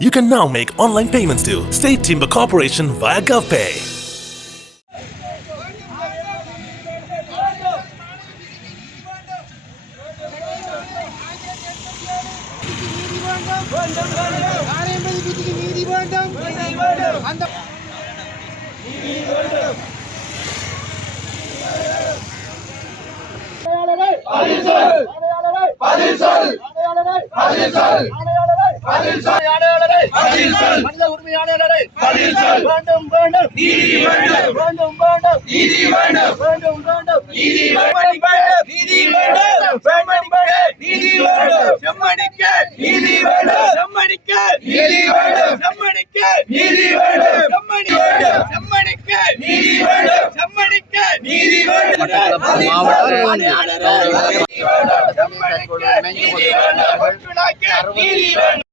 You can now make online payments to State Timber Corporation via GovPay. நாராயணபதி வீதிக்கு நீதி வேண்டும் அந்த மனித உரிமையாளரை வேண்டும் வேண்டும் நீதி வேண்டும் வேண்டும் வேண்டும் நீதி வேண்டும் வேண்டும் வேண்டும் நீதி வேண்டும் நீதி வேண்டும் நீதி வேண்டும் செம்மணிக்க நீதி வேண்டும் செம்மணிக்க நீதி வேண்டும் செம்மணிக்க நீதி வேண்டும் செம்மணி வேண்டும் செம்மணிக்க நீதி வேண்டும் செம்மணிக்க நீதி வேண்டும் செம்மணிக்க நீதி வேண்டும் நீதி வேண்டும்